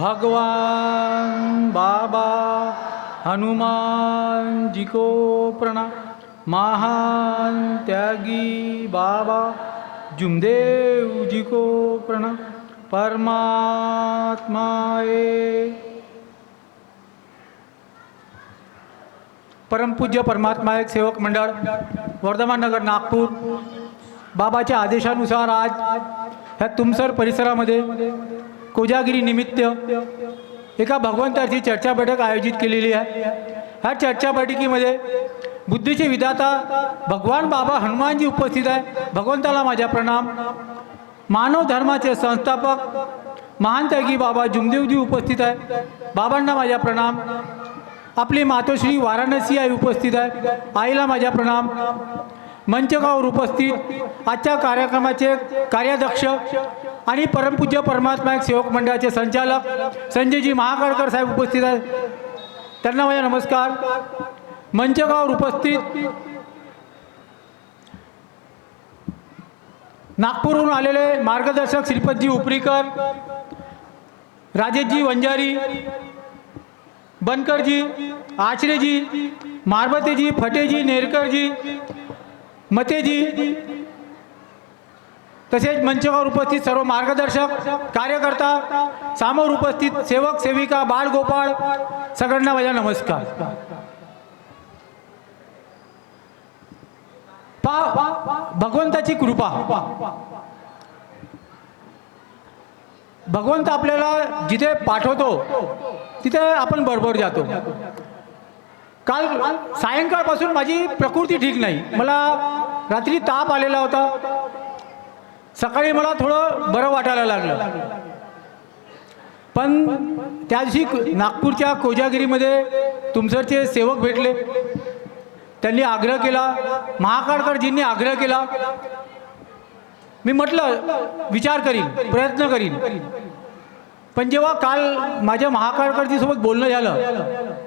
भगवान बाबा हनुमान जी को प्रणाम। महान त्यागी बाबा जुमदेव जी को प्रणाम। परमात्माए परमपूज्य परमात्मा एक सेवक मंडळ वर्धमान नगर नागपूर बाबाच्या आदेशानुसार आज ह्या तुमसर परिसरामध्ये कोजागिरी निमित्त एका भगवंताची चर्चा बैठक आयोजित केलेली आहे। ह्या चर्चा बैठकीमध्ये बुद्धीचे विधाता भगवान बाबा हनुमानजी उपस्थित आहे। भगवंताला माझा प्रणाम। मानव धर्माचे संस्थापक महान त्यागी बाबा जुमदेवजी उपस्थित आहे। बाबांना माझा प्रणाम। आपली मातोश्री वाराणसी आई उपस्थित आहे। आईला माझा प्रणाम। मंचकावर उपस्थित आजच्या कार्यक्रमाचे कार्याध्यक्ष आणि परमपूज्य परमात्मा एक सेवक मंडळाचे संचालक संजयजी महाकाळकर साहेब उपस्थित आहेत, त्यांना माझा नमस्कार। मंचकावर उपस्थित नागपूरहून आलेले मार्गदर्शक श्रीपतजी उपरीकर, राजेशजी वंजारी, बनकरजी, आचरेजी, मारबतेजी, फटेजी, नेरकरजी, मतेजी, तसेच मंचावर उपस्थित सर्व मार्गदर्शक कार्यकर्ता, समोर उपस्थित सेवक सेविका, बाळ गोपाळ, सगळ्यांना माझा नमस्कार। भगवंताची कृपा, भगवंत आपल्याला जिथे पाठवतो तिथे आपण बरोबर जातो। काल सायंकाळपासून माझी प्रकृती ठीक नाही, मला रात्री ताप आलेला होता, सकाळी मला थोडं बरं वाटायला लागलं। पण त्या दिवशी नागपूरच्या कोजागिरीमध्ये तुमसरचे सेवक भेटले, त्यांनी आग्रह केला, महाकाळकरजींनी आग्रह केला। मी म्हटलं विचार करीन, प्रयत्न करीन। पण जेव्हा काल माझ्या महाकाळकरजी सोबत बोलणं झालं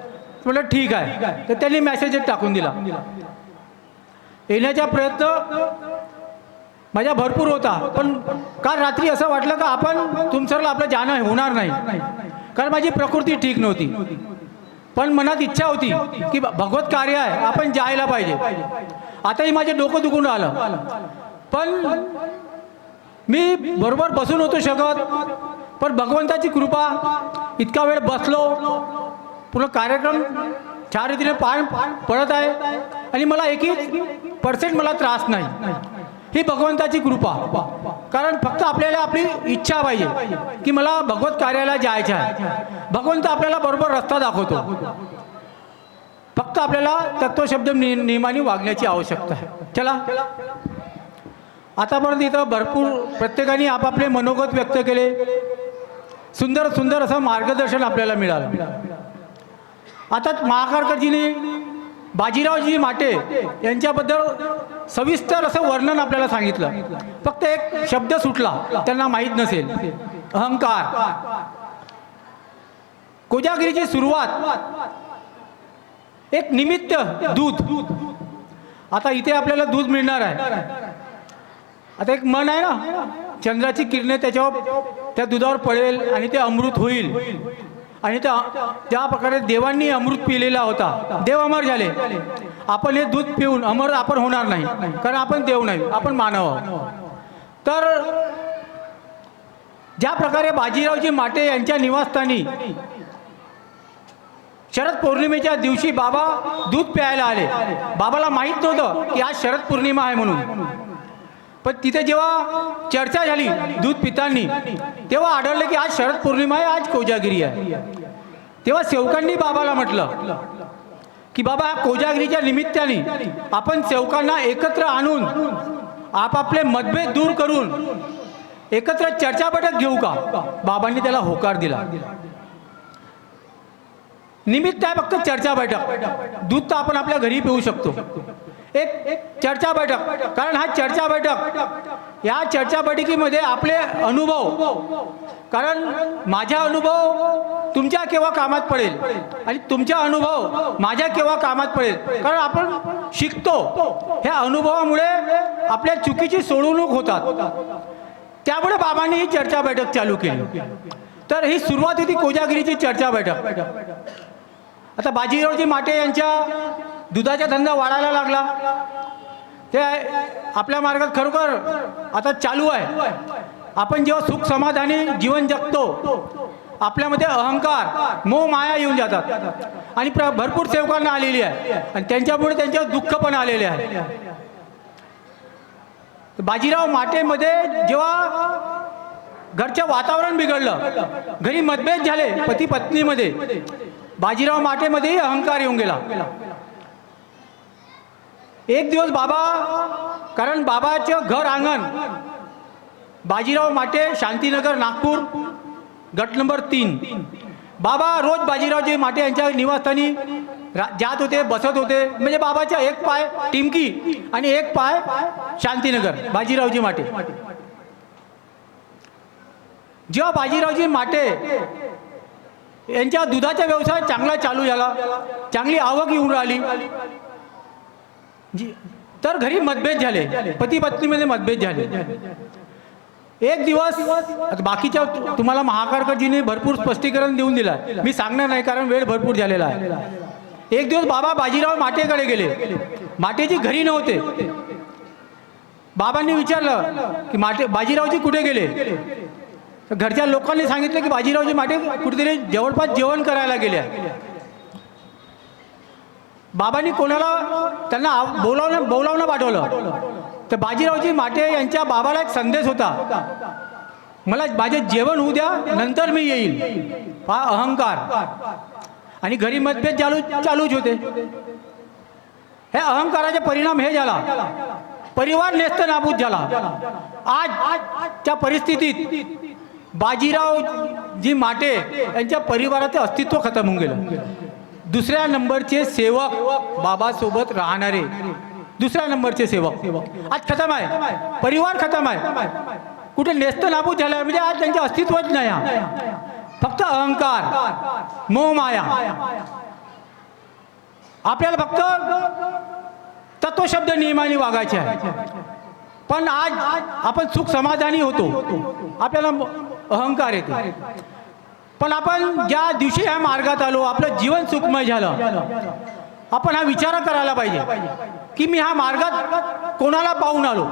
म्हटलं ठीक आहे, तर त्यांनी मेसेज टाकून दिला। येण्याचा प्रयत्न माझा भरपूर होता, पण काल रात्री असं वाटलं का आपण तुमसरला आपलं जाणं होणार नाही, कारण माझी प्रकृती ठीक नव्हती। पण मनात इच्छा होती की भगवत कार्य आहे, आपण जायला पाहिजे। आताही माझे डोकं दुखून आलं, पण मी बरोबर बसून होतो शकत, पण भगवंताची कृपा इतका वेळ बसलो, पूर्ण कार्यक्रम छान रीतीने पार पडत आहे आणि मला 1% मला त्रास नाही। ही भगवंताची कृपा, कारण फक्त आपल्याला आपली इच्छा पाहिजे की मला भगवत कार्याला जायचं आहे। भगवंत आपल्याला बरोबर रस्ता दाखवतो, फक्त आपल्याला तत्वशब्द नियमाने वागण्याची आवश्यकता आहे। चला, आतापर्यंत इथं भरपूर प्रत्येकाने आपापले मनोगत व्यक्त केले, सुंदर सुंदर असं मार्गदर्शन आपल्याला मिळालं। आता महाकाळकरजीने बाजीरावजी माटे यांच्याबद्दल सविस्तर असं वर्णन आपल्याला सांगितलं। फक्त एक शब्द सुटला, त्यांना माहीत नसेल, अहंकार। कोजागिरीची सुरुवात एक निमित्त दूध। आता इथे आपल्याला दूध मिळणार आहे। आता एक मन आहे ना, चंद्राची किरणे त्याच्यावर त्या दुधावर पडेल आणि ते अमृत होईल, आणि त्या प्रकारे देवांनी अमृत पिलेला होता, देव अमर झाले। आपण हे दूध पिऊन अमर आपण होणार नाही, कारण आपण देव नाही, आपण मानव आहोत। तर ज्या प्रकारे बाजीरावजी माटे यांच्या निवासस्थानी शरद पौर्णिमेच्या दिवशी बाबा दूध प्यायला आले। बाबाला माहीत नव्हतं की आज शरद पौर्णिमा आहे म्हणून, पण तिथे जेव्हा चर्चा झाली दूध पितांनी, तेव्हा आढळले की आज शरद पौर्णिमा आहे, आज कोजागिरी आहे। तेव्हा सेवकांनी बाबाला म्हटलं की बाबा, कोजागिरीच्या निमित्ताने आपण सेवकांना एकत्र आणून आपापले मतभेद दूर करून एकत्र चर्चा बैठक घेऊ का? बाबांनी त्याला होकार दिला। निमित्त आहे फक्त चर्चा बैठक, दूध तर आपण आपल्या घरी पिऊ शकतो। एक चर्चा बैठक, कारण हा चर्चा बैठक, या चर्चा बैठकीमध्ये आपले अनुभव, कारण माझा अनुभव तुमच्या केव्हा कामात पडेल आणि तुमचा अनुभव माझ्या केव्हा कामात पडेल, कारण आपण शिकतो। ह्या अनुभवामुळे आपल्या चुकीची सोडवणूक होतात। त्यामुळे बाबांनी ही चर्चा बैठक चालू केली। तर ही सुरुवात होती कोजागिरीची चर्चा बैठक. आता बाजीरावजी माटे यांच्या दुधाचा धंदा वाढायला लागला. ते आपल्या मार्गात खरोखर आता चालू आहे. आपण जेव्हा सुख समाधानी जीवन जगतो आपल्यामध्ये अहंकार मोह माया येऊन जातात आणि भरपूर सेवकांना आलेली आहे आणि त्यांच्यामुळे त्यांच्यावर दुःख पण आलेले आहे. बाजीराव माटेमध्ये जेव्हा घरचं वातावरण बिघडलं, घरी मतभेद झाले पती पत्नीमध्ये, बाजीराव माटेमध्येही अहंकार येऊन गेला. एक दिवस बाबा, कारण बाबाचं घर अंगण बाजीराव माटे, शांतीनगर, नागपूर, गट नंबर 3. बाबा रोज बाजीरावजी माटे यांच्या निवासस्थानी जात होते, बसत होते. म्हणजे बाबाचा एक पाय टिमकी आणि एक पाय शांतीनगर, बाजीरावजी माटे. जेव्हा बाजीरावजी माटे यांच्या दुधाचा व्यवसाय चांगला चालू झाला, चांगली आवक येऊन राहिली, तर घरी मतभेद झाले, पती पत्नीमध्ये मतभेद झाले. एक दिवस, बाकीच्या तुम्हाला महाकारकरजीने भरपूर स्पष्टीकरण देऊन दिला, मी सांगणार नाही कारण वेळ भरपूर झालेला आहे. एक दिवस बाबा बाजीराव माटेकडे गेले. माटेजी घरी नव्हते. बाबांनी विचारलं की बाजीरावजी कुठे गेले. तर घरच्या लोकांनी सांगितलं की बाजीरावजी माटे कुठेतरी जवळपास जेवण करायला गेले. बाबांनी कोणाला त्यांना बोलावणं पाठवलं. तर बाजीरावजी माटे यांच्या बाबाला एक संदेश होता, मला माझे जेवण होऊ द्या, नंतर मी येईल. हा अहंकार. आणि घरी मतभेद चालूच होते. हे अहंकाराचे परिणाम हे झाला, परिवार नेस्त नाबूद झाला. आजच्या परिस्थितीत बाजीरावजी माटे यांच्या परिवाराचे अस्तित्व खतम होऊन गेलं. दुसऱ्या नंबरचे सेवक, बाबासोबत राहणारे दुसऱ्या नंबरचे सेवक आज खतम आहे. परिवार खतम आहे. कुठे नेस्त नाबूद झाला, म्हणजे आज त्यांचे अस्तित्वच नाही. फक्त अहंकार, मोह माया. आपल्याला फक्त तत्वशब्द नियमाने वागायचे आहे. पण आज आपण सुख समाधानी होतो, आपल्याला अहंकार येतो. पण आपण ज्या दिवशी ह्या मार्गात आलो, आपलं जीवन सुखमय झालं, आपण हा विचार करायला पाहिजे की मी ह्या मार्गात कोणाला पाहून आलो.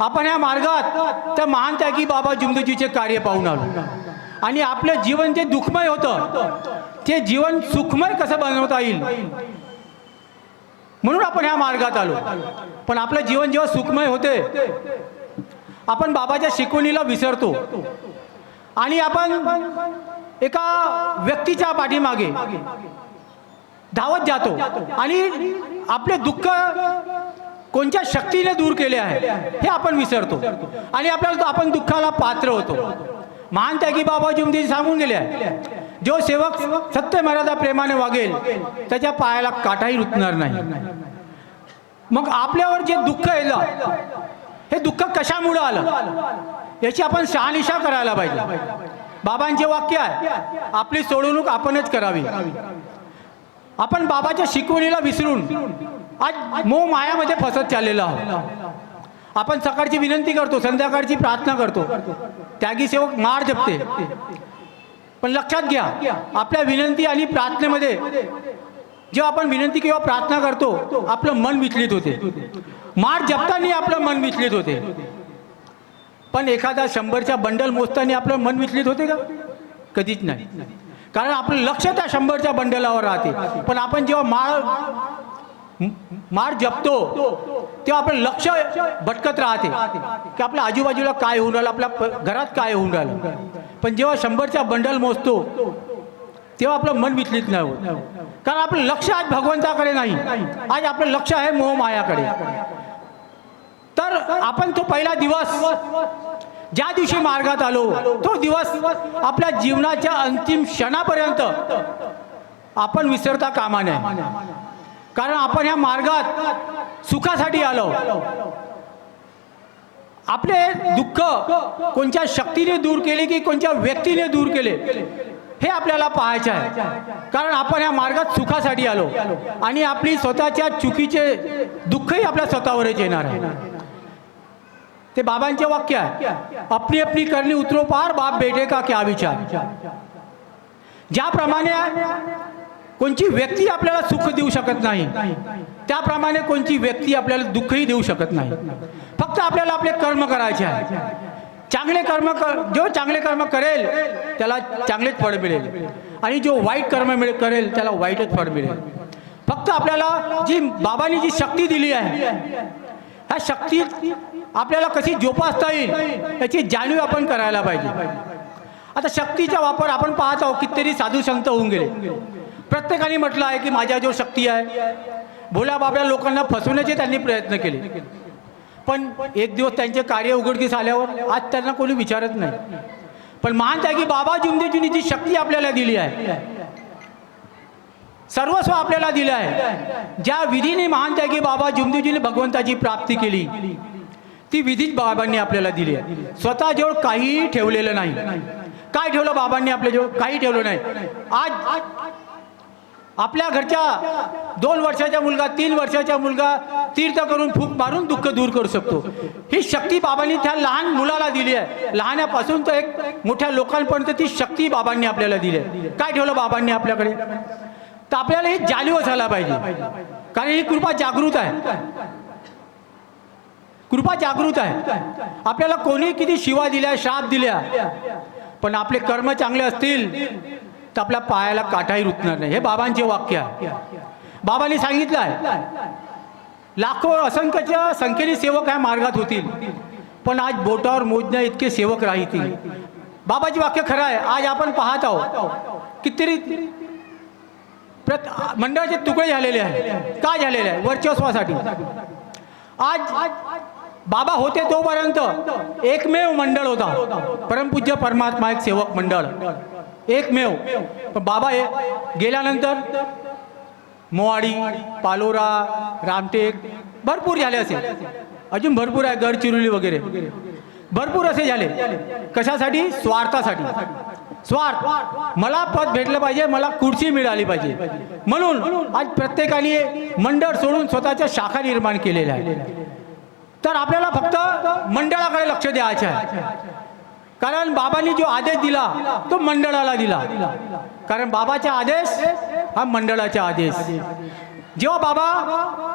आपण ह्या मार्गात त्या महान त्यागी बाबा जुमदुजीचे कार्य पाहून आलो. आणि आपलं जीवन जे दुःखमय होतं ते जीवन सुखमय कसं बनवता येईल म्हणून आपण ह्या मार्गात आलो. पण आपलं जीवन जेव्हा सुखमय होते, आपण बाबाच्या शिकवणीला विसरतो आणि आपण एका व्यक्तीच्या पाठीमागे धावत जातो आणि आपले दुःख कोणत्या शक्तीने दूर केले आहे हे आपण विसरतो आणि आपल्याला आपण दुःखाला पात्र होतो. महान त्यागी बाबा जुमदी सांगून गेले आहे, जो सेवक सत्य मर्यादा प्रेमाने वागेल त्याच्या पायाला काटाही रुतणार नाही. मग आपल्यावर जे दुःख येलं, हे दुःख कशामुळे आलं याची आपण शहानिशा करायला पाहिजे. बाबांचे वाक्य आहे, आपली सोडवणूक आपणच करावी. आपण बाबाच्या शिकवणीला विसरून आज मोह मायामध्ये फसत चाललेलो आहोत. आपण सकाळची विनंती करतो, संध्याकाळची प्रार्थना करतो, त्यागी सेवक माळ जपते. पण लक्षात घ्या, आपल्या विनंती आणि प्रार्थनेमध्ये जेव्हा आपण विनंती किंवा प्रार्थना करतो, आपलं मन विचलित होते. माळ जपताना आपलं मन विचलित होते. पण एखादा 100च्या बंडल मोजताना आपलं मन विचलित होते का? कधीच नाही. कारण आपलं लक्ष त्या 100च्या बंडलावर राहते. पण आपण जेव्हा माळ जपतो तेव्हा आपलं लक्ष भटकत राहते की आपल्या आजूबाजूला काय होऊन राहिलं, आपल्या घरात काय होऊन राहिलं. पण जेव्हा 100च्या बंडल मोजतो तेव्हा आपलं मन विचलित नाही होत. कारण आपलं लक्ष आज भगवंताकडे नाही, आज आपलं लक्ष आहे मोह मायाकडे. तर आपण तो पहिला दिवस, ज्या दिवशी मार्गात आलो, तो दिवस आपल्या जीवनाच्या अंतिम क्षणापर्यंत आपण विसरता कामा नये. कारण आपण ह्या मार्गात सुखासाठी आलो. आपले दुःख कोणत्या शक्तीने दूर केले की कोणत्या व्यक्तीने दूर केले हे आपल्याला पाहायचे आहे. कारण आपण ह्या मार्गात सुखासाठी आलो आणि आपली स्वतःच्या चुकीचे दुःखही आपल्या स्वतःवरच येणार आहे. ते बाबांचे वाक्य आहे, अपनी अपनी करनी उतरो पार, बाप बेटे का क्या विचार. ज्याप्रमाणे कोणची व्यक्ती आपल्याला सुख देऊ शकत नाही, त्याप्रमाणे कोणची व्यक्ती आपल्याला दुःखही देऊ शकत नाही. फक्त आपल्याला आपले कर्म करायचे आहे. चांगले कर्म जो चांगले कर्म करेल त्याला चांगलेच फळ मिळेल, आणि जो वाईट कर्म करेल त्याला वाईटच फळ मिळेल. फक्त आपल्याला जी बाबांनी जी शक्ती दिली आहे, ह्या शक्ती आपल्याला कशी जोपासता येईल याची जाणीव आपण करायला पाहिजे. आता शक्तीचा वापर आपण पाहत आहोत, कितीतरी साधू संत होऊन गेले. प्रत्येकाने म्हटलं आहे की माझ्या जो शक्ती आहे, भोल्या बाबा लोकांना फसवण्याचे त्यांनी प्रयत्न केले. पण एक दिवस त्यांचे कार्य उघडकीस आल्यावर आज त्यांना कोणी विचारत नाही. पण मानत आहे की बाबा जुमदेजींनी जी शक्ती आपल्याला दिली आहे, सर्वस्व आपल्याला दिलं आहे, ज्या विधीने मानत आहे की बाबा जुमदेजींनी भगवंताची प्राप्ती केली, ती विधीच बाबांनी आपल्याला दिली आहे. स्वतःजवळ काहीही ठेवलेलं नाही. काय ठेवलं बाबांनी आपल्याजवळ? काही ठेवलं नाही. आज आपल्या घरच्या 2 वर्षाचा मुलगा, 3 वर्षाचा मुलगा तीर्थ करून फूक मारून दुःख दूर करू शकतो. ही शक्ती बाबांनी त्या लहान मुलाला दिली आहे. लहानापासून तर एक मोठ्या लोकांपर्यंत ती शक्ती बाबांनी आपल्याला दिली आहे. काय ठेवलं बाबांनी आपल्याकडे? तर आपल्याला ही जाणीव असायला पाहिजे, कारण ही कृपा जागृत आहे. कृपा जागृत आहे. आपल्याला कोणी किती शिवा दिल्या, श्राप दिल्या, पण आपले कर्म चांगले असतील तर आपल्या पायाला काटाही रुतणार नाही. हे बाबांचे वाक्य आहे. बाबांनी सांगितलं आहे, लाखो असंख्यच्या संख्येने सेवक ह्या मार्गात होतील, पण आज बोटावर मोजण्या इतके सेवक राहतील. बाबाचे वाक्य खरं आहे. आज आपण पाहत आहोत कितीतरी मंडळाचे तुकडे झालेले आहे. का झालेले आहे? वर्चस्वासाठी. आज बाबा होते तोपर्यंत एकमेव मंडळ होता, परमपूज्य परमात्मा एक सेवक मंडळ, एकमेव. पण बाबा गेल्यानंतर मोवाडी, पालोरा, रामटेक भरपूर झाले असेल, अजून भरपूर आहे, गडचिरोली वगैरे भरपूर असे झाले. कशासाठी? स्वार्थासाठी. स्वार्थ, मला पद भेटलं पाहिजे, मला कुर्सी मिळाली पाहिजे, म्हणून आज प्रत्येकाने मंडळ सोडून स्वतःच्या शाखा निर्माण केलेल्या आहे. तर आपल्याला फक्त मंडळाकडे लक्ष द्यायचे आहे, कारण बाबांनी जो आदेश दिला तो मंडळाला दिला. कारण बाबाचा आदेश हा मंडळाचा आदेश. जेव्हा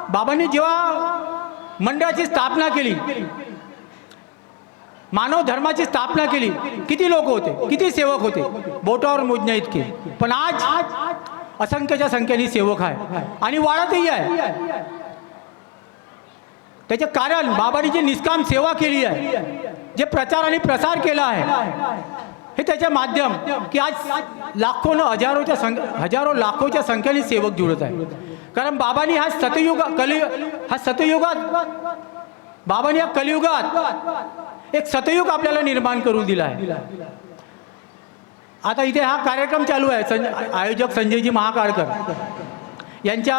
बाबांनी जेव्हा मंडळाची स्थापना केली, मानव धर्माची स्थापना केली, किती लोक होते, किती सेवक होते? बोटावर मोजण्या इतके. पण आज असंख्यच्या संख्येने सेवक आहे आणि वाढतही आहे. त्याचे कारण बाबांनी जी निष्काम सेवा केली आहे, जे प्रचार आणि प्रसार केला आहे, हे त्याचे माध्यम की आज हजारो लाखोच्या संख्येने सेवक जुळत आहे. कारण बाबांनी हा सतयुगात बाबांनी या कलियुगात एक सतयुग आपल्याला निर्माण करून दिला आहे. आता इथे हा कार्यक्रम चालू आहे. आयोजक संजयजी महाकाळकर यांच्या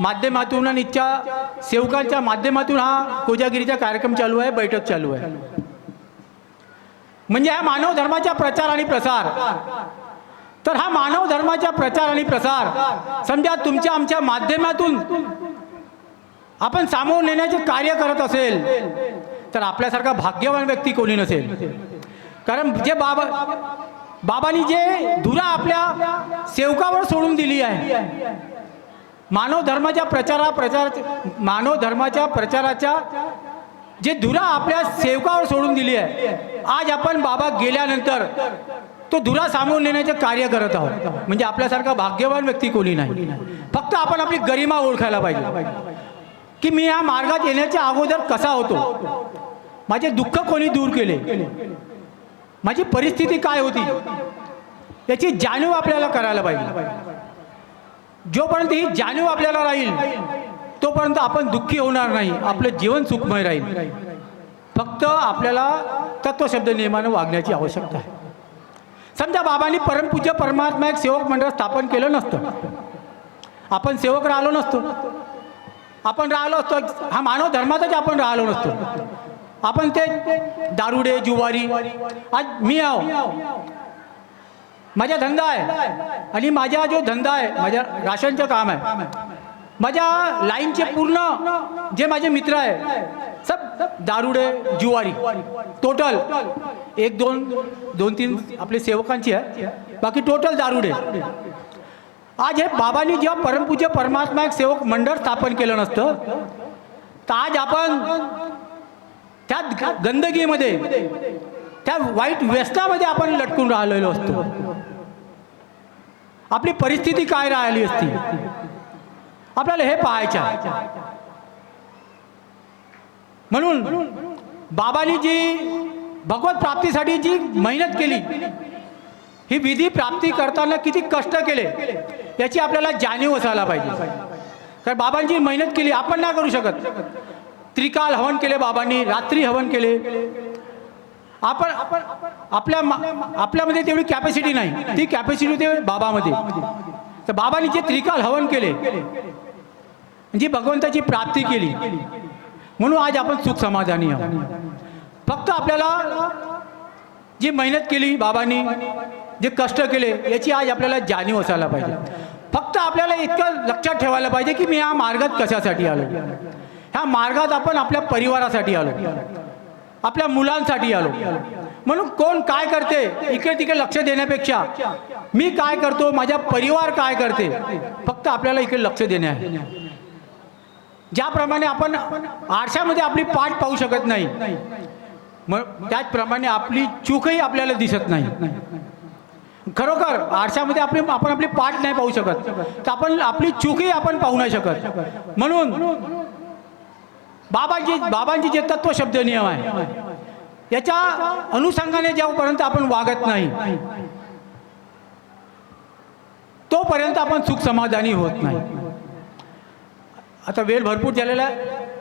माध्यमातून आणि इच्छा सेवकांच्या माध्यमातून हा कोजागिरीचा कार्यक्रम चालू आहे, बैठक चालू आहे. म्हणजे हा मानव धर्माचा प्रचार आणि प्रसार. तर हा मानव धर्माचा प्रचार आणि प्रसार समजा तुमच्या आमच्या माध्यमातून आपण सामावून नेण्याचे कार्य करत असेल तर आपल्यासारखा भाग्यवान व्यक्ती कोणी नसेल. कारण जे बाबांनी जे धुरा आपल्या सेवकावर सोडून दिली आहे, मानव धर्माच्या मानव धर्माच्या प्रचाराच्या जे धुरा आपल्या सेवकावर सोडून दिली आहे, आज आपण बाबा गेल्यानंतर तो धुरा सामावून नेण्याचे कार्य करत आहोत. म्हणजे आपल्यासारखा भाग्यवान व्यक्ती कोणी नाही. फक्त आपण आपली गरिमा ओळखायला पाहिजे की मी या मार्गात येण्याच्या अगोदर कसा होतो, माझे दुःख कोणी दूर केले, माझी परिस्थिती काय होती, याची जाणीव आपल्याला करायला पाहिजे. जोपर्यंत ही जाणीव आपल्याला राहील तोपर्यंत आपण दुःखी होणार नाही, आपलं जीवन सुखमय राहील. फक्त आपल्याला तत्वशब्द नियमाने वागण्याची आवश्यकता आहे. समजा बाबांनी परमपूज्य परमात्मा एक सेवक मंडळ स्थापन केलं नसतं, आपण सेवक राहिलो नसतो, आपण राहिलो असतो हा मानव धर्मातच आपण राहिलो नसतो. आपण ते दारुडे, जुवारी, आज मी आहो, माझा धंदा आहे आणि माझा जो धंदा आहे, माझ्या राशनचं काम आहे, माझ्या लाईनचे पूर्ण जे माझे मित्र आहे सब दारुडे जुवारी टोटल एक दोन दोन तीन आपले सेवकांची आहे, बाकी टोटल दारुडे. आज हे बाबांनी जेव्हा परमपूज्य परमात्मा एक सेवक मंडळ स्थापन केलं नसतं तर आज आपण त्या गंदगीमध्ये त्या वाईट व्यसनामध्ये आपण लटकून राहिलेलो असतो. आपली परिस्थिती काय राहिली असती आपल्याला हे पाहायचं आहे. म्हणून बाबांनी जी भगवत प्राप्तीसाठी जी मेहनत केली, ही विधी प्राप्ती करताना किती कष्ट केले याची आपल्याला जाणीव असायला पाहिजे. कारण बाबांची मेहनत केली आपण नाही करू शकत. त्रिकाल हवन केले बाबांनी, रात्री हवन केले. आपण आपल्यामध्ये तेवढी कॅपॅसिटी नाही, ती कॅपॅसिटी होते बाबामध्ये. तर बाबांनी जे त्रिकाल हवन केले, जी भगवंताची प्राप्ती केली, म्हणून आज आपण सुख समाधानी आहोत. फक्त आपल्याला जी मेहनत केली बाबांनी, जे कष्ट केले याची आज आपल्याला जाणीव असायला पाहिजे. फक्त आपल्याला इतकं लक्षात ठेवायला पाहिजे की मी या मार्गात कशासाठी आलो. ह्या मार्गात आपण आपल्या परिवारासाठी आलो, आपल्या मुलांसाठी आलो. म्हणून कोण काय करते इकडे तिकडे लक्ष देण्यापेक्षा मी काय करतो, माझा परिवार काय करते, फक्त आपल्याला इकडे लक्ष देणे आहे. ज्याप्रमाणे आपण आरशामध्ये आपली पाठ पाहू शकत नाही, मग त्याचप्रमाणे आपली चूकही आपल्याला दिसत नाही. खरोखर आरशामध्ये आपण आपली पाठ नाही पाहू शकत, तर आपण आपली चूकही आपण पाहू नाही शकत. म्हणून बाबांची जे तत्वशब्द नियम आहे याच्या अनुषंगाने जेव्हापर्यंत आपण वागत नाही तोपर्यंत आपण सुख समाधानी होत नाही. आता वेळ भरपूर झालेला आहे.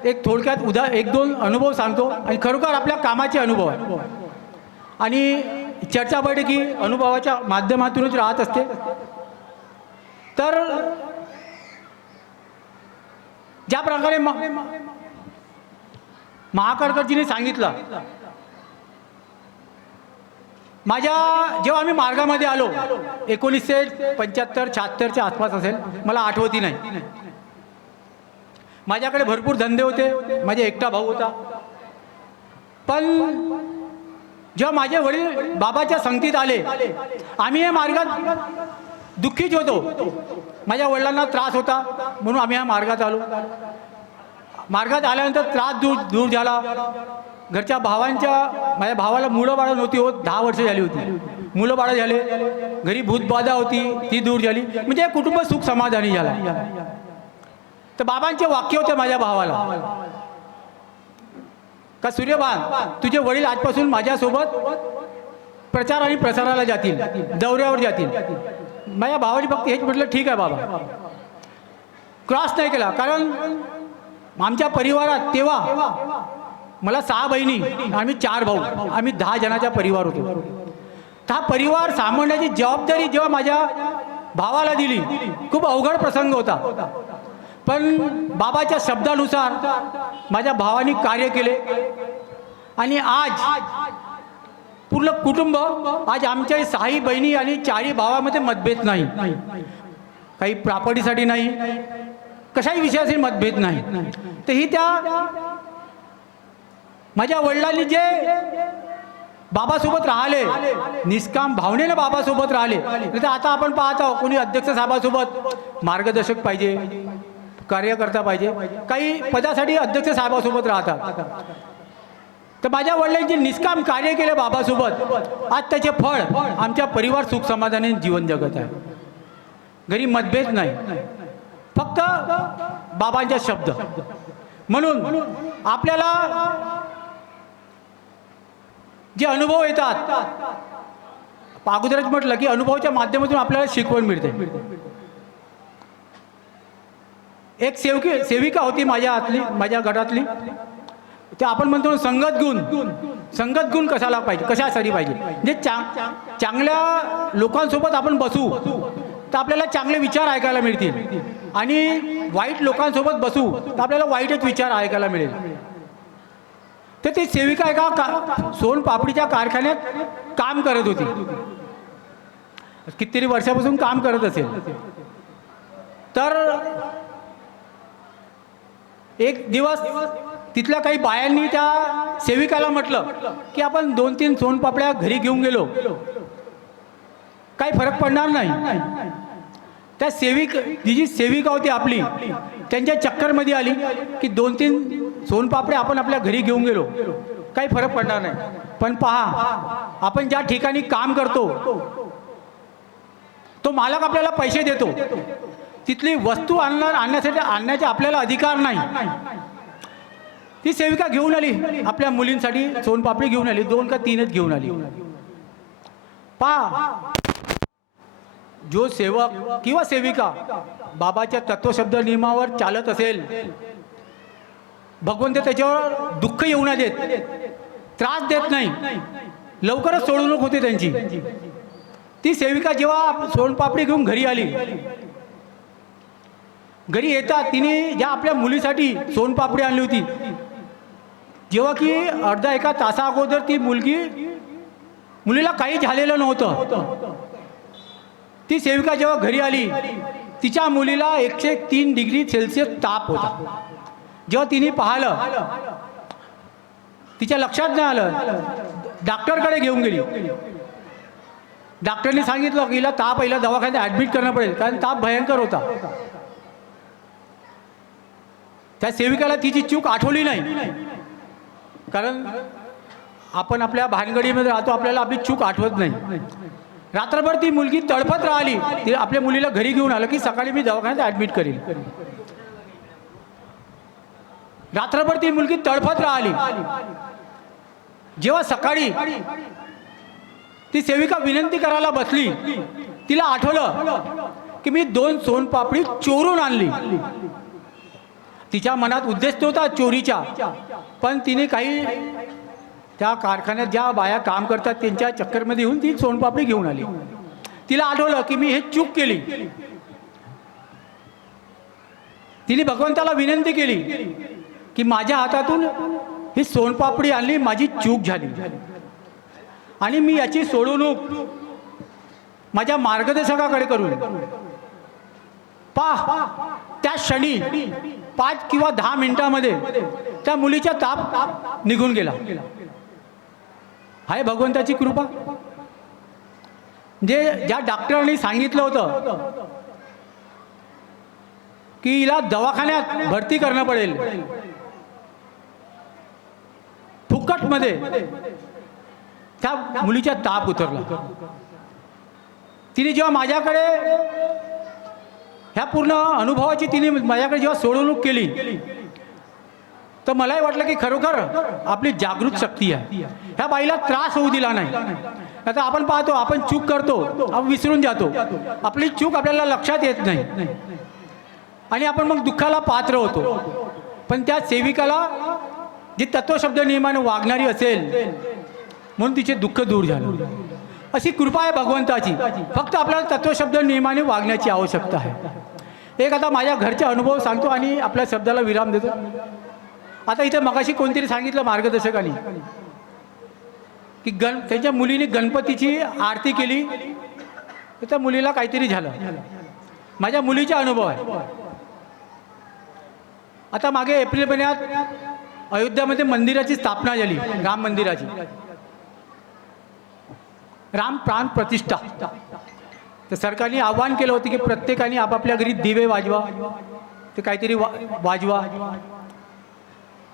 एक थोडक्यात एक दोन अनुभव सांगतो आणि खरोखर आपल्या कामाचे अनुभव आहे आणि चर्चा बैठकी अनुभवाच्या माध्यमातूनच राहत असते. तर ज्या प्रकारे महाकाळकरजीने सांगितलं, जेव्हा आम्ही मार्गामध्ये आलो 1975-76च्या आसपास असेल, मला आठवती नाही. माझ्याकडे भरपूर धंदे होते, माझा एकटा भाऊ होता. पण जेव्हा माझे वडील बाबाच्या संगतीत आले, आम्ही या मार्गात दुःखीच होतो. माझ्या वडिलांना त्रास होता म्हणून आम्ही या मार्गात आलो. मार्गात आल्यानंतर त्रास दूर झाला. घरच्या माझ्या भावाला मुलं बाळं नव्हती होत, 10 वर्ष झाली होती. मुलं बाळं झाले, घरी भूतबाधा होती ती दूर झाली, म्हणजे कुटुंब सुख समाधानी झाला. तर बाबांचे वाक्य होते माझ्या भावाला का, सूर्यबान तुझे वडील आजपासून माझ्यासोबत प्रचार आणि प्रसाराला जातील, दौऱ्यावर जातील. माझ्या भावाने फक्त हेच म्हटलं, ठीक आहे बाबा. क्रॉस नाही केला. कारण आमच्या परिवारात तेव्हा मला 6 बहिणी, आम्ही 4 भाऊ, आम्ही 10 जणांचा परिवार होतो. हा परिवार सांभाळण्याची जबाबदारी जेव्हा माझ्या भावाला दिली, खूप अवघड प्रसंग होता. पण बाबाच्या शब्दानुसार माझ्या भावाने कार्य केले आणि आज पूर्ण कुटुंब, आज आमच्या 6 बहिणी आणि 4 भावामध्ये मतभेद नाही. काही प्रॉपर्टीसाठी नाही, कशाही विषयाचे मतभेद नाही. तर ही त्या माझ्या वडिलांनी जे बाबासोबत राहिले, निष्काम भावनेनं बाबासोबत राहिले. तर आता आपण पाहत आहोत कोणी अध्यक्ष साहेबासोबत मार्गदर्शक पाहिजे, कार्यकर्ता पाहिजे, काही पदासाठी अध्यक्ष साहेबासोबत राहतात. तर माझ्या वडिलांनी निष्काम कार्य केले बाबासोबत, आज त्याचे फळ आमच्या परिवार सुख समाधानी जीवन जगत आहे. घरी मतभेद नाही, फक्त बाबांचा शब्द. म्हणून आपल्याला जे अनुभव येतात, अगोदरच म्हटलं की अनुभवाच्या माध्यमातून आपल्याला शिकवण मिळते. एक सेविका होती माझ्या गटातली. ते आपण म्हणतो संगत गुण कशासाठी पाहिजे, म्हणजे चांगल्या लोकांसोबत आपण बसू तर आपल्याला चांगले विचार ऐकायला मिळतील आणि वाईट लोकांसोबत बसू तर आपल्याला वाईटच विचार ऐकायला मिळेल. तर ती सेविका एका सोनपापडीच्या कारखान्यात काम करत होती, कितीतरी वर्षापासून काम करत असेल. तर एक दिवस तिथल्या काही बायांनी त्या सेविकाला म्हटलं की आपण 2-3 सोनपापड्या घरी घेऊन गेलो काही फरक पडणार नाही. त्या जी सेविका होती आपली त्यांच्या चक्करमध्ये आली की 2-3 सोनपापड्या आपण आपल्या घरी घेऊन गेलो काही फरक पडणार नाही. पण पहा, आपण ज्या ठिकाणी काम करतो तो मालक आपल्याला पैसे देतो, तिथली वस्तू आणण्याचा आपल्याला अधिकार नाही. ती सेविका घेऊन आली आपल्या मुलींसाठी सोनपापडी घेऊन आली, 2 का 3च घेऊन आली. पहा, जो सेवक किंवा सेविका बाबाच्या तत्वशब्द नियमावर चालत असेल, भगवंत त्याच्यावर दुःख येऊ न देत, त्रास देत नाही, लवकरच सोडवणूक होते त्यांची. ती सेविका जेव्हा सोनपापडी घेऊन घरी आली, घरी येतात तिने ज्या आपल्या मुलीसाठी सोनपापडी आणली होती, जेव्हा की अर्धा 1 तासा अगोदर ती मुलीला काही झालेलं नव्हतं. ती सेविका जेव्हा घरी आली, तिच्या मुलीला 103 डिग्री सेल्सिअस ताप होता. जेव्हा तिने पाहिलं, तिच्या लक्षात नाही आलं, डॉक्टरकडे घेऊन गेली. डॉक्टरने सांगितलं की हिला ताप, पहिला दवाखान्यात ॲडमिट करणं पडेल, कारण ताप भयंकर होता. त्या सेविकाला तिची चूक आठवली नाही, कारण आपण आपल्या भानगडीमध्ये राहतो, आपल्याला आपली चूक आठवत नाही. रात्रभर ती मुलगी तडफत राहिली. ती आपल्या मुलीला घरी घेऊन आलं की सकाळी मी दवाखान्यात ॲडमिट करीन. रात्रभर ती मुलगी तडफत राहिली. जेव्हा सकाळी ती सेविका विनंती करायला बसली, तिला आठवलं की मी 2 सोनपापडी चोरून आणली. तिच्या मनात उद्देश नव्हता चोरीचा, पण तिने काही त्या कारखान्यात ज्या बाया काम करतात त्यांच्या चक्करमध्ये येऊन ती सोनपापडी घेऊन आली. तिला आठवलं की मी हे चूक केली. तिने भगवंताला विनंती केली की माझ्या हातातून ही सोनपापडी आणली, माझी चूक झाली आणि मी याची सोडवणूक माझ्या मार्गदर्शकाकडे करून. त्या क्षणी 5 किंवा 10 मिनिटांमध्ये त्या मुलीचा ताप निघून गेला. आहे भगवंताची कृपा. जे ज्या डॉक्टरांनी सांगितलं होतं की हिला दवाखान्यात भरती करणं पडेल फुकटमध्ये, त्या मुलीचा ताप उतरला. तिने जेव्हा माझ्याकडे ह्या पूर्ण अनुभवाची तिने माझ्याकडे जेव्हा सोडवणूक केली, तर मलाही वाटलं की खरोखर आपली जागृत शक्ती आहे. ह्या बाईला त्रास होऊ दिला नाही. आता आपण पाहतो, आपण चूक करतो, आपण विसरून जातो, आपली चूक आपल्याला लक्षात येत नाही आणि आपण मग दुःखाला पात्र होतो. पण त्या सेविकाला जी तत्वशब्द नियमाने वागणारी असेल म्हणून तिचे दुःख दूर झालं. अशी कृपा आहे भगवंताची. फक्त आपल्याला तत्वशब्द नियमाने वागण्याची आवश्यकता आहे. एक आता माझ्या घरचे अनुभव सांगतो आणि आपल्या शब्दाला विराम देतो. आता इथे मगाशी कोणतरी सांगितलं मार्गदर्शकांनी की त्यांच्या मुलीने गणपतीची आरती केली तर त्या मुलीला काहीतरी झालं. माझ्या मुलीचा अनुभव आहे. आता मागे एप्रिल महिन्यात अयोध्यामध्ये मंदिराची स्थापना झाली, राम मंदिराची, राम प्राण प्रतिष्ठा. तर सरकारने आव्हान केलं होतं की प्रत्येकाने आपापल्या घरी दिवे वाजवा, ते काहीतरी वाजवा.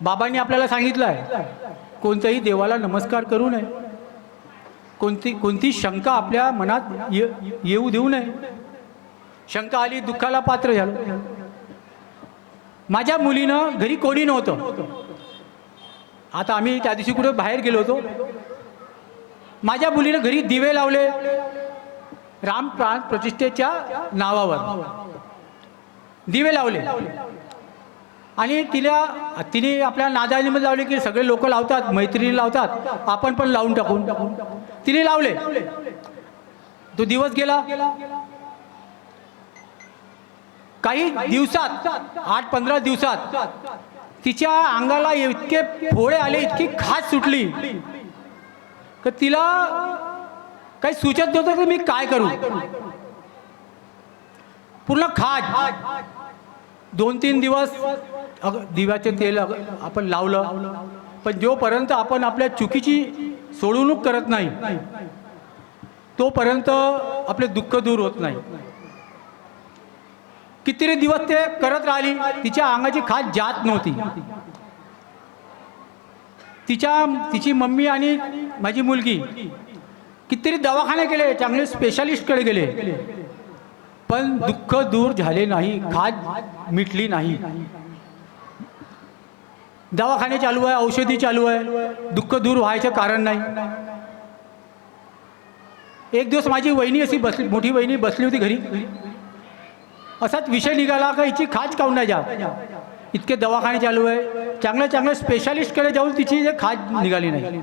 बाबांनी आपल्याला सांगितलं आहे कोणत्याही देवाला नमस्कार करू नये, कोणती शंका आपल्या मनात येऊ देऊ नये. शंका आली, दुःखाला पात्र झालं. माझ्या मुलीनं घरी कोणी नव्हतं. आता आम्ही त्या दिवशी कुठे बाहेर गेलो होतो. माझ्या मुलीनं घरी दिवे लावले राम प्राण प्रतिष्ठेच्या नावावर, दिवे लावले आणि तिने आपल्या नादानीमध्ये लावले की सगळे लोक लावतात, मैत्रिणी लावतात, आपण पण लावून टाकून. तिने लावले. तो दिवस गेला. काही दिवसात, 8-15 दिवसात तिच्या अंगाला इतके फोडे आले, इतकी खाज सुटली तर तिला काही सुचत नव्हतं की मी काय करू. पूर्ण खाज. 2-3 दिवस दिव्याचे तेल आपण लावलं, पण जोपर्यंत आपण आपल्या चुकीची सोडवणूक करत नाही तोपर्यंत आपले दुःख दूर होत नाही. कितीतरी दिवस ते करत राहिली, तिच्या अंगाची खाज जात नव्हती. तिची मम्मी आणि माझी मुलगी कितीतरी दवाखाने केले, चांगले स्पेशालिस्टकडे गेले, पण दुःख दूर झाले नाही, खाज मिटली नाही. दवाखाने चालू आहे, औषधी चालू आहे, दुःख दूर व्हायचं कारण नाही. एक दिवस माझी वहिनी अशी बसली, मोठी वहिनी बसली होती घरी. असाच विषय निघाला का हिची खाज काऊन नाही जात, इतके दवाखाने चालू आहे, चांगल्या स्पेशालिस्टकडे जाऊन तिची खाज निघाली नाही.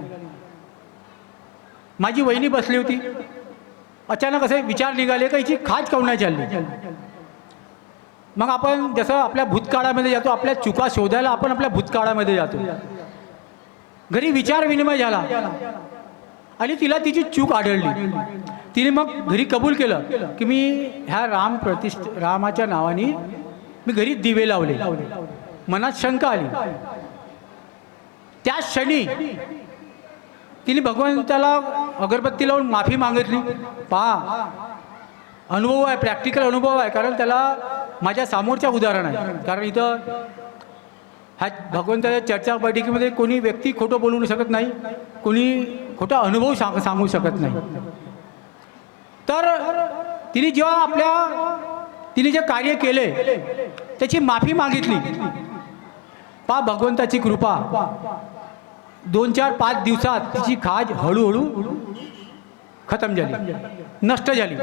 माझी वहिनी बसली होती, अचानक असे विचार निघाले का हिची खाज काऊन नाही चालली. मग आपण जसं आपल्या भूतकाळामध्ये जातो, आपल्या चुका शोधायला आपण आपल्या भूतकाळामध्ये जातो. घरी विचार विनिमय झाला आणि तिला तिची चूक आढळली. तिने मग घरी कबूल केलं की मी ह्या रामाच्या नावाने मी घरी दिवे लावले. मनात शंका आली. त्या क्षणी तिने भगवंताला अगरबत्ती लावून माफी मागितली. पहा, अनुभव आहे, प्रॅक्टिकल अनुभव आहे, कारण त्याला माझ्या समोरच्या उदाहरण आहे. कारण इथं ह्या भगवंताच्या चर्चा बैठकीमध्ये कोणी व्यक्ती खोटं बोलू शकत नाही, कोणी खोटा अनुभव सांगू शकत नाही. तर तिने जेव्हा तिने जे कार्य केले त्याची माफी मागितली. पहा भगवंताची कृपा, 2-4-5 दिवसात तिची खाज हळूहळू खतम झाली, नष्ट झाली.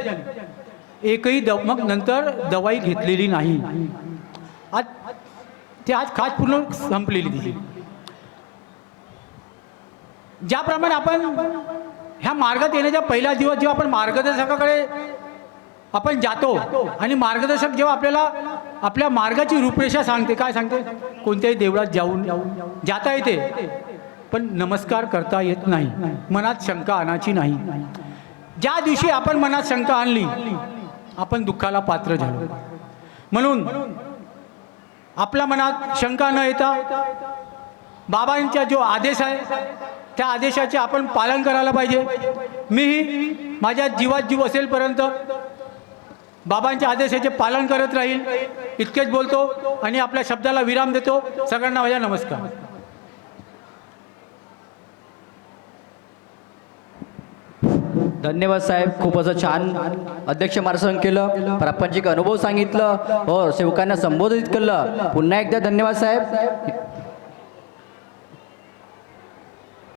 एकही मग नंतर दवाई घेतलेली नाही. आज खाज पूर्ण संपलेली तिची. ज्याप्रमाणे आपण ह्या मार्गात येण्याच्या पहिला दिवस जेव्हा आपण मार्गदर्शकाकडे आपण जातो आणि मार्गदर्शक जेव्हा आपल्याला आपल्या मार्गाची रूपरेषा सांगते, काय सांगते, कोणत्याही देवळात जाता येते पण नमस्कार करता येत नाही, मनात शंका आणायची नाही. ज्या दिवशी आपण मनात शंका आणली आपण दुःखाला पात्र झालो. म्हणून आपल्या मनात शंका न येता बाबांचा जो आदेश आहे त्या आदेशाचे आपण पालन करायला पाहिजे. मीही माझ्या जीवात जीव असेलपर्यंत बाबांच्या आदेशाचे पालन करत राहील. इतकेच बोलतो आणि आपल्या शब्दाला विराम देतो. सगळ्यांना माझा नमस्कार. धन्यवाद साहेब, खूप असं छान अध्यक्ष मार्गदर्शन केलं, प्रापंचिक अनुभव सांगितलं, हो सेवकांना संबोधित केलं. पुन्हा एकदा धन्यवाद साहेब.